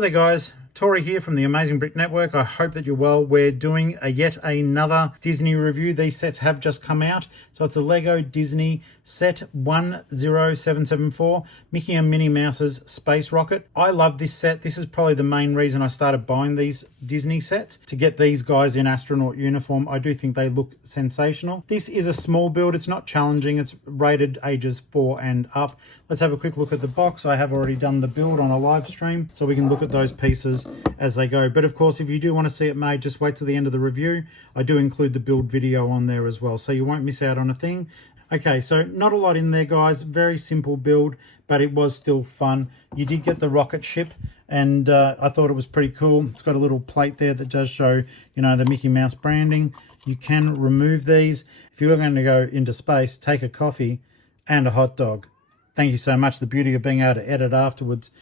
Hi there guys, Tori here from the Amazing Brick Network. I hope that you're well. We're doing yet another Disney review. These sets have just come out. So it's a Lego Disney set 10774, Mickey and Minnie Mouse's Space Rocket. I love this set. This is probably the main reason I started buying these Disney sets, to get these guys in astronaut uniform. I do think they look sensational. This is a small build. It's not challenging. It's rated ages 4 and up. Let's have a quick look at the box. I have already done the build on a live stream, so we can look at those pieces as they go. But of course, if you do want to see it made, just wait till the end of the review. I do include the build video on there as well, so you won't miss out on a thing. Okay, so not a lot in there, guys. Very simple build, but it was still fun. You did get the rocket ship, and I thought it was pretty cool. It's got a little plate there that does show, you know, the Mickey Mouse branding. You can remove these. If you're going to go into space, take a coffee and a hot dog. Thank you so much. The beauty of being able to edit afterwards.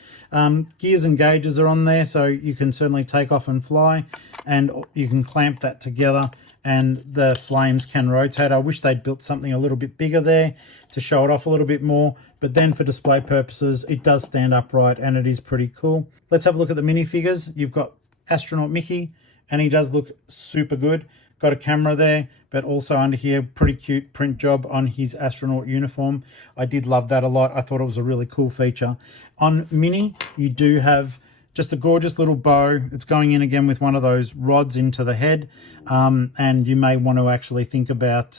Gears and gauges are on there, so you can certainly take off and fly, and you can clamp that together and the flames can rotate. I wish they'd built something a little bit bigger there to show it off a little bit more, but then for display purposes, it does stand upright and it is pretty cool. Let's have a look at the minifigures. You've got Astronaut Mickey, and he does look super good. Got a camera there, but also under here, pretty cute print job on his astronaut uniform. I did love that a lot. I thought it was a really cool feature. On Minnie, you do have just a gorgeous little bow. It's going in again with one of those rods into the head. And you may want to actually think about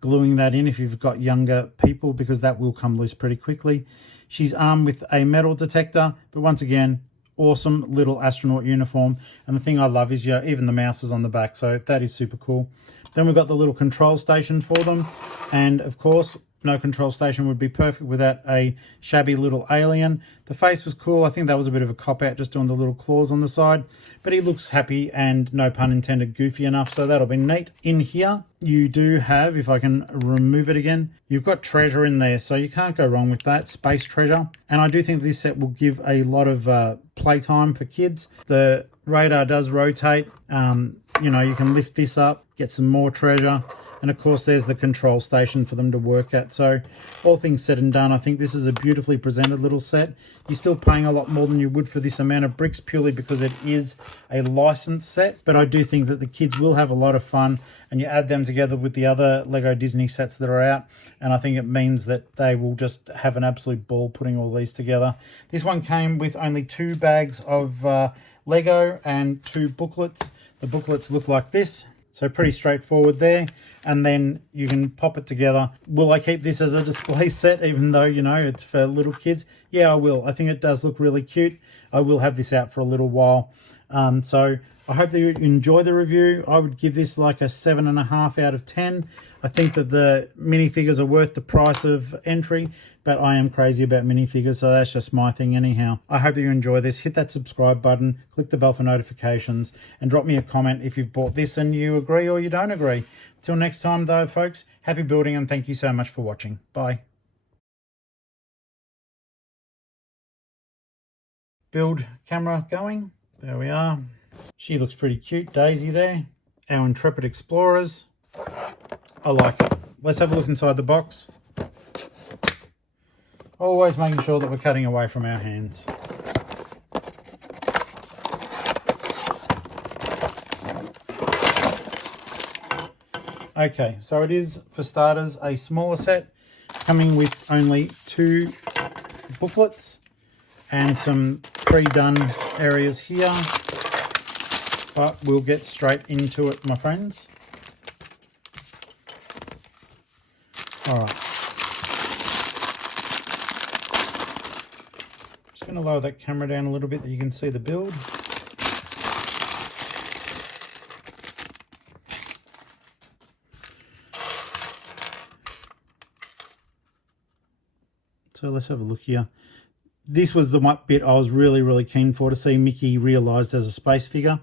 gluing that in if you've got younger people, because that will come loose pretty quickly. She's armed with a metal detector, but once again, awesome little astronaut uniform. And the thing I love is, yeah, even the mouse is on the back, so that is super cool. Then we've got the little control station for them, and of course no control station would be perfect without a shabby little alien. The face was cool. I think that was a bit of a cop-out, just doing the little claws on the side, but he looks happy and, no pun intended, goofy enough, so that'll be neat. In here you do have, if I can remove it again, you've got treasure in there, so you can't go wrong with that. Space treasure. And I do think this set will give a lot of playtime for kids. The radar does rotate. You know, you can lift this up, get some more treasure. And of course, there's the control station for them to work at. So all things said and done, I think this is a beautifully presented little set. You're still paying a lot more than you would for this amount of bricks, purely because it is a licensed set. But I do think that the kids will have a lot of fun, and you add them together with the other Lego Disney sets that are out, and I think it means that they will just have an absolute ball putting all these together. This one came with only 2 bags of Lego and 2 booklets. The booklets look like this. So pretty straightforward there, and then you can pop it together. Will I keep this as a display set, even though, you know, it's for little kids? Yeah, I will. I think it does look really cute. I will have this out for a little while. So I hope that you enjoy the review. I would give this like a 7.5 out of 10. I think that the minifigures are worth the price of entry, but I am crazy about minifigures, so that's just my thing anyhow. I hope that you enjoy this. Hit that subscribe button, click the bell for notifications, and drop me a comment if you've bought this and you agree or you don't agree. Till next time though, folks, happy building, and thank you so much for watching. Bye. Build camera going. There we are. She looks pretty cute, Daisy there. Our intrepid explorers. I like it. Let's have a look inside the box. Always making sure that we're cutting away from our hands. Okay, so it is, for starters, a smaller set, coming with only 2 booklets and some pre-done areas here. But we'll get straight into it, my friends. All right. Just going to lower that camera down a little bit that you can see the build. So let's have a look here. This was the one bit I was really keen for, to see Mickey realised as a space figure.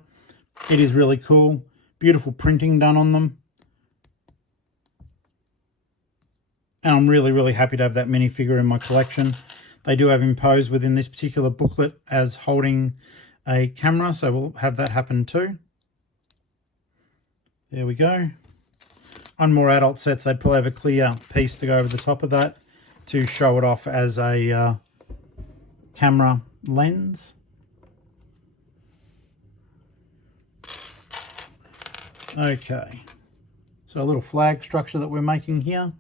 It is really cool. Beautiful printing done on them. And I'm really happy to have that minifigure in my collection. They do have him posed within this particular booklet as holding a camera, so we'll have that happen too. There we go. On more adult sets, they'd probably have a clear piece to go over the top of that to show it off as a camera lens. Okay, so a little flag structure that we're making here.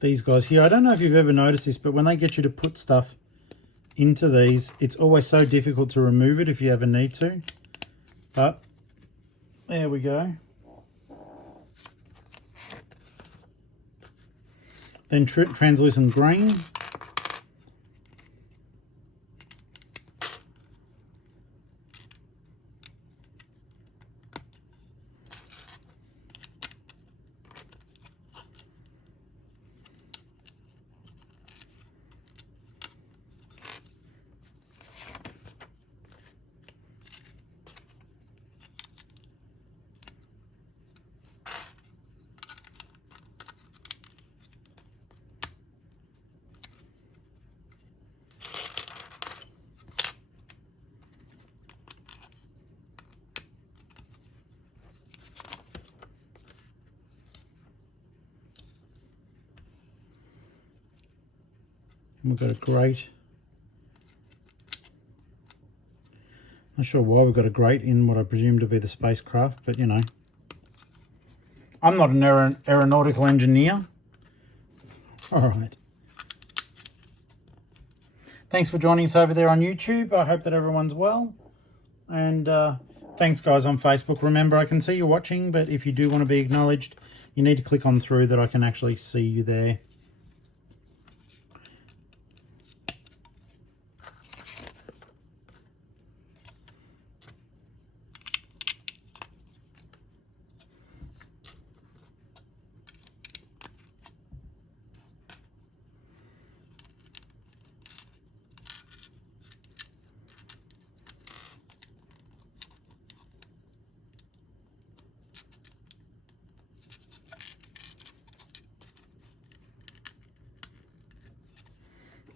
These guys here, I don't know if you've ever noticed this, but when they get you to put stuff into these, it's always so difficult to remove it if you ever need to. But there we go. Then translucent green. We've got a grate. Not sure why we've got a grate in what I presume to be the spacecraft, but you know. I'm not an aeronautical engineer. All right. Thanks for joining us over there on YouTube. I hope that everyone's well. And thanks, guys, on Facebook. Remember, I can see you watching, but if you do want to be acknowledged, you need to click on through that I can actually see you there.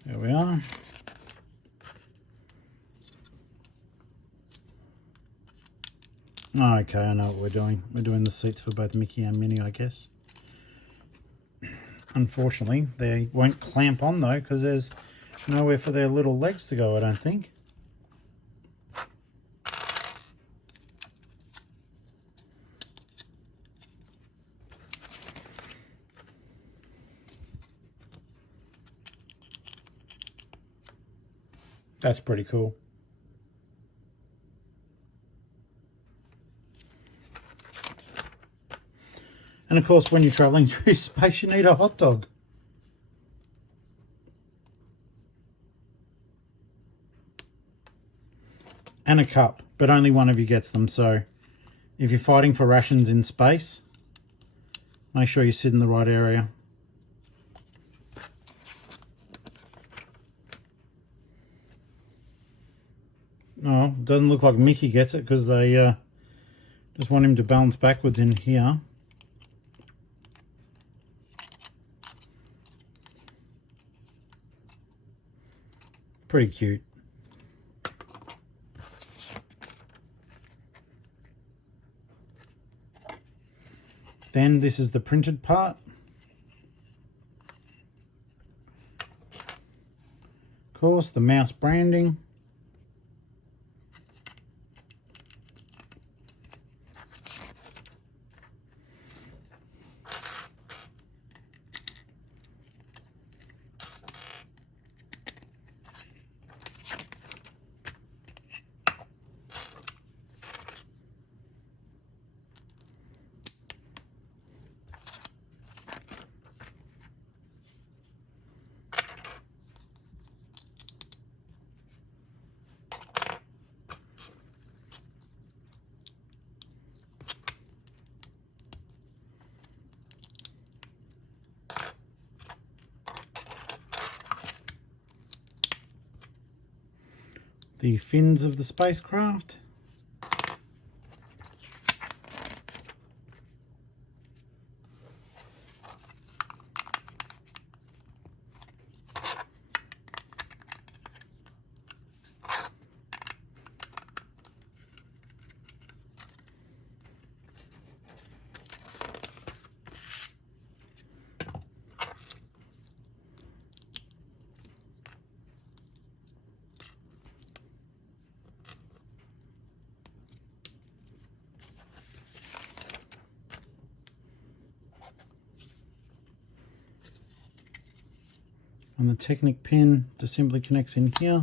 There we are. Okay, I know what we're doing. We're doing the seats for both Mickey and Minnie, I guess. Unfortunately, they won't clamp on though, because there's nowhere for their little legs to go, I don't think. That's pretty cool. And of course, when you're traveling through space, you need a hot dog. And a cup, but only one of you gets them. So if you're fighting for rations in space, make sure you sit in the right area. No, it doesn't look like Mickey gets it because they just want him to balance backwards in here. Pretty cute. Then this is the printed part. Of course, the mouse branding. The fins of the spacecraft. And the Technic pin just simply connects in here.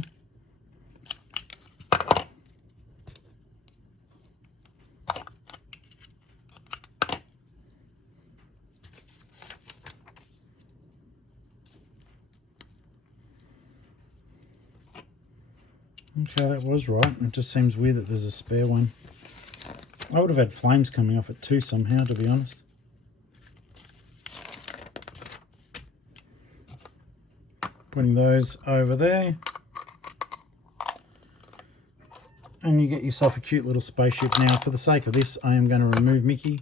Okay, that was right. It just seems weird that there's a spare one. I would have had flames coming off it too somehow, to be honest. Putting those over there. And you get yourself a cute little spaceship. Now, for the sake of this, I am going to remove Mickey.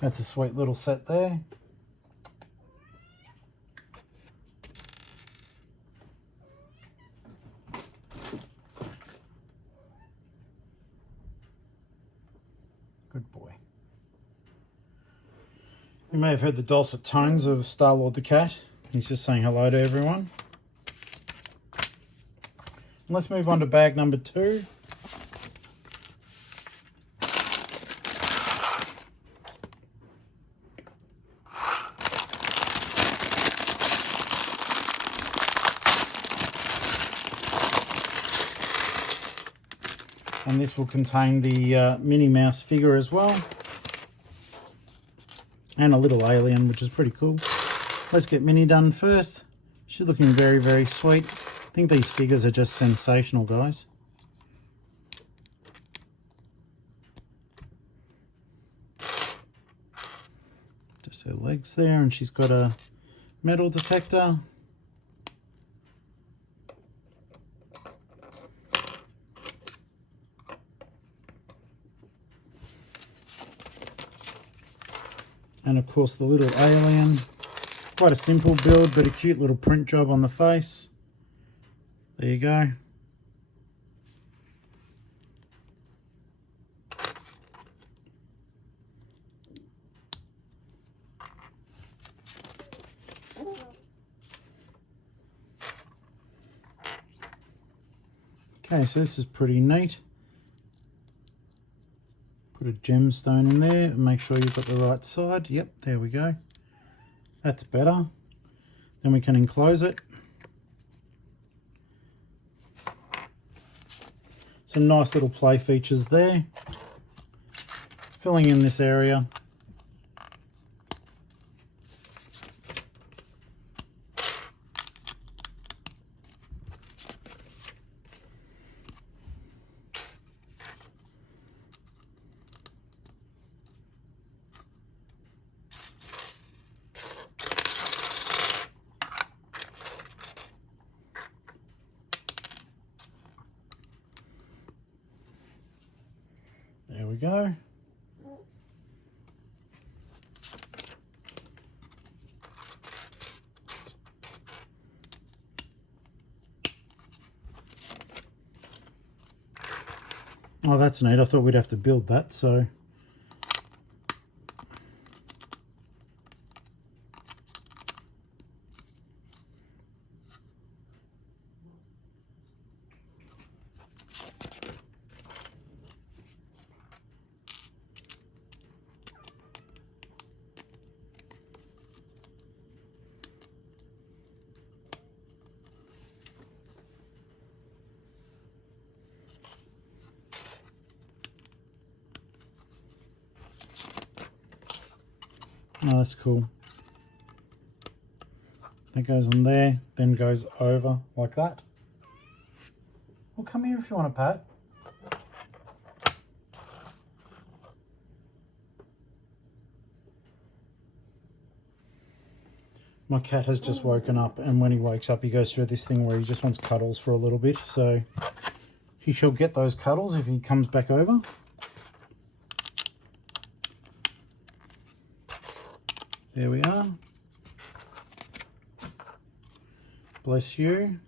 That's a sweet little set there. Good boy. You may have heard the dulcet tones of Star-Lord the cat. He's just saying hello to everyone. And let's move on to bag number 2. And this will contain the Minnie Mouse figure as well. And a little alien, which is pretty cool. Let's get Minnie done first. She's looking very, very sweet. I think these figures are just sensational, guys. Just her legs there, and she's got a metal detector. And of course the little alien. Quite a simple build, but a cute little print job on the face. There you go. Okay, so this is pretty neat. Put a gemstone in there and make sure you've got the right side. Yep, there we go. That's better. Then we can enclose it. Some nice little play features there. Filling in this area. There we go. Oh, that's neat. I thought we'd have to build that, so... Oh, that's cool. That goes on there, then goes over like that. Well, come here if you want a pat. My cat has just woken up, and when he wakes up, he goes through this thing where he just wants cuddles for a little bit. So he shall get those cuddles if he comes back over. There we are. Bless you.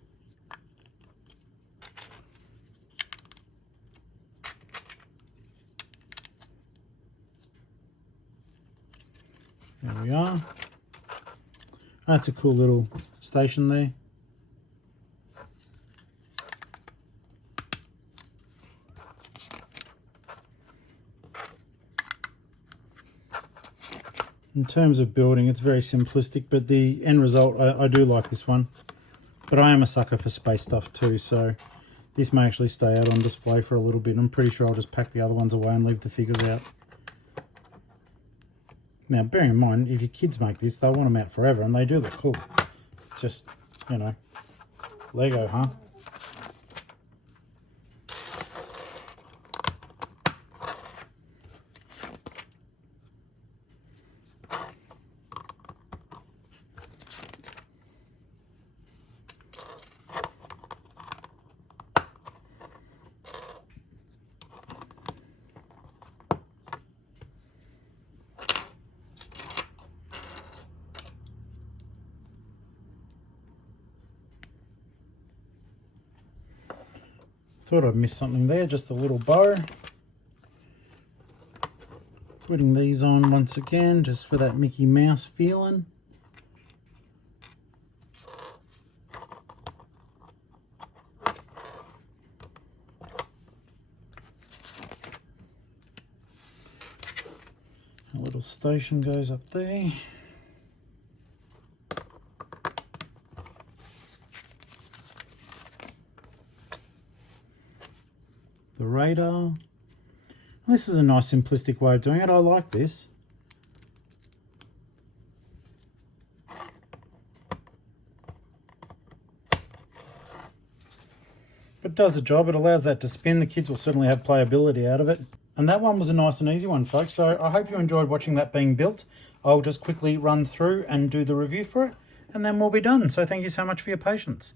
There we are. That's a cool little station there. In terms of building, it's very simplistic, but the end result, I do like this one. But I am a sucker for space stuff too, so this may actually stay out on display for a little bit. I'm pretty sure I'll just pack the other ones away and leave the figures out. Now, bearing in mind, if your kids make this, they'll want them out forever, and they do look cool. Just, you know, Lego, huh? Thought I'd missed something there, just a little bow. Putting these on once again, just for that Mickey Mouse feeling. A little station goes up there. The radar. This is a nice simplistic way of doing it. I like this. But it does the job. It allows that to spin. The kids will certainly have playability out of it. And that one was a nice and easy one, folks. So I hope you enjoyed watching that being built. I'll just quickly run through and do the review for it, and then we'll be done. So thank you so much for your patience.